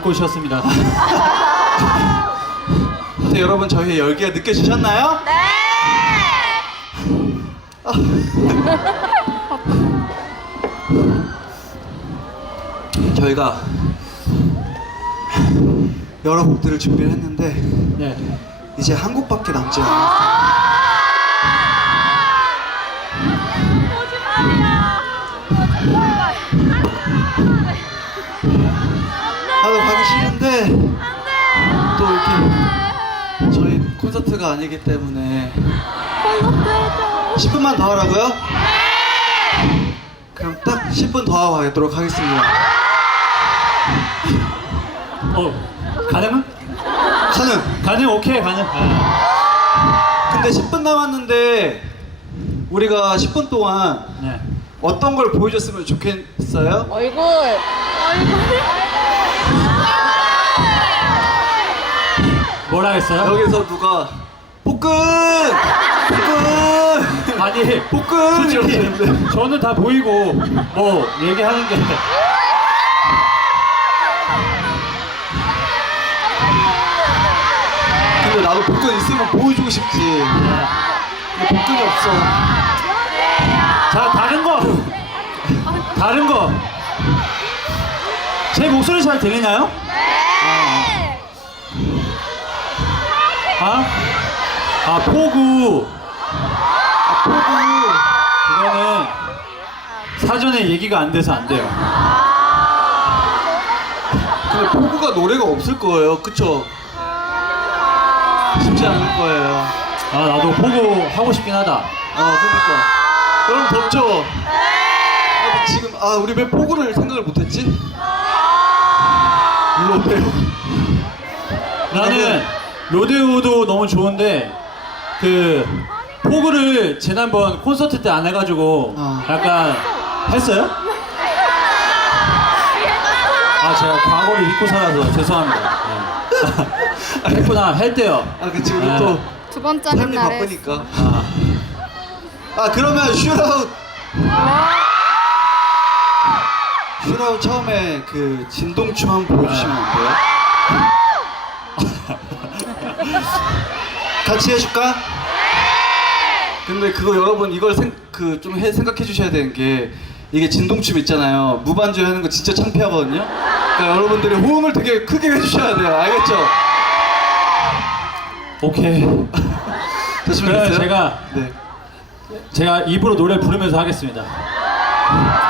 불꽃이습니다 네, 여러분 저희의 열기가 느껴지셨나요? 네. 아, 네. 저희가 여러 곡들을 준비했는데 이제 한국밖에 남지 않았어요. 다들 받으시는데 또 이렇게 저희 콘서트가 아니기 때문에 콘서트 10분만 더 하라고요? 네. 그럼 딱 10분 더 하고 하도록 하겠습니다 네. 어 가능은? 가능 가능 오케이 가능 아. 네. 근데 10분 남았는데 우리가 10분 동안 네. 어떤 걸 보여줬으면 좋겠어요? 얼굴 네. 뭐라 했어요? 여기서 누가 복근! 복근! 아니 복근! 이 저는 다 보이고 뭐 얘기하는 게 근데 나도 복근 있으면 보여주고 싶지 복근이 없어 자 다른 거 다른 거 목소리 잘 들리나요? 네! 아? 어. 어? 아, 포구. 아, 포구. 그거는 아, 사전에 얘기가 안 돼서 안 돼요. 아 근 포구가 노래가 없을 거예요. 그쵸? 아 쉽지 않을 거예요. 아, 나도 포구 하고 싶긴 하다. 아, 그러니 그럼 덥죠? 네. 여러분, 지금 아 우리 왜 포구를 생각을 못했지? 나는 로데오도 너무 좋은데 그 포그를 지난번 콘서트 때 안 해가지고 약간 했어요? 아 제가 과거를 잊고 살아서 죄송합니다. 했구나 할 때요. 아 그치 우리 바쁘니까. 아 그러면 슈라 슈우우우... 프로 처음에 그진동춤 한번 보여주시면 안 아. 돼요? 같이 해줄까? 근데 그거 여러분 이걸 생, 그좀 생각해 주셔야 되는 게 이게 진동춤 있잖아요 무반주 하는 거 진짜 창피하거든요 그러니까 여러분들이 호응을 되게 크게 해주셔야 돼요 알겠죠? 오케이 됐습니다 제가 네. 제가 입으로 노래 부르면서 하겠습니다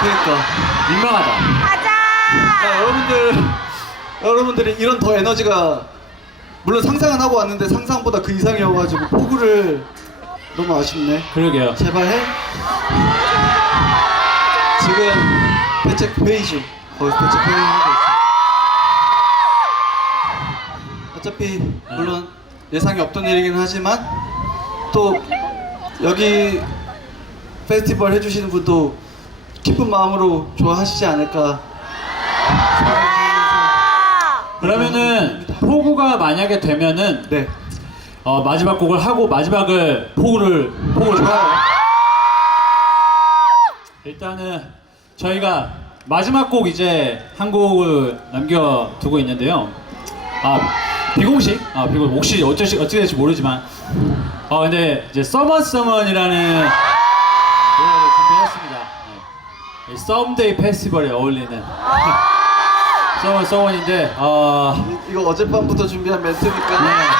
그러니까 민망하다. 가자. 아, 여러분들 여러분들이 이런 더 에너지가 물론 상상은 하고 왔는데 상상보다 그 이상이어가지고 폭우를 너무 아쉽네. 그러게요. 제발 해. 지금 대책 페이지, 페이지 어차피 물론 예상이 없던 일이긴 하지만 또 여기 페스티벌 해주시는 분도 기쁜 마음으로 좋아하시지 않을까. 좋아요. 네. 그러면은 포구가 만약에 되면은 네. 어, 마지막 곡을 하고 마지막을 포구를 일단은 저희가 마지막 곡 이제 한 곡을 남겨두고 있는데요. 아 비공식? 아 비공 혹시 어쩔, 어쩔 될지 모르지만. 어, 근데 이제 서머 Summer 서먼이라는 네, 네, 준비했습니다. 썸데이 페스티벌에 어울리는 썸원 썸원인데 이거 어젯밤부터 준비한 멘트니까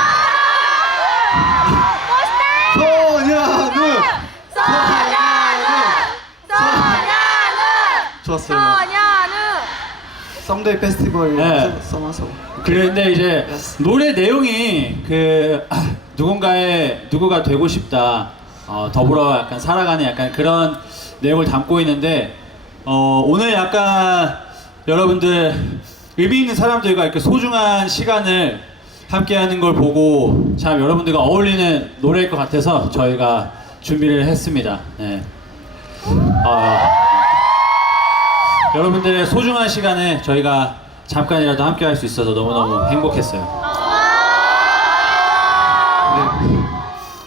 소녀는 소녀는 소녀는 좋았어요 소녀는 썸데이 페스티벌 네. 썸원 썸원 그런데 이제 노래 내용이 그 누군가의 누구가 되고 싶다 어, 더불어 약간 살아가는 약간 그런 내용을 담고 있는데 어, 오늘 약간 여러분들 의미 있는 사람들과 이렇게 소중한 시간을 함께하는 걸 보고 참 여러분들과 어울리는 노래일 것 같아서 저희가 준비를 했습니다. 네. 어, 여러분들의 소중한 시간에 저희가 잠깐이라도 함께할 수 있어서 너무너무 행복했어요. 네.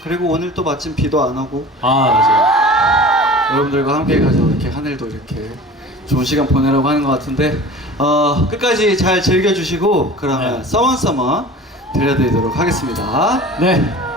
그리고 오늘 또 마침 비도 안 오고. 여러분들과 함께 네. 가서 이렇게 하늘도 이렇게 좋은 시간 보내려고 하는 것 같은데 어, 끝까지 잘 즐겨주시고 그러면 서먼서먼 네. 썸어 썸어 들려드리도록 하겠습니다 네.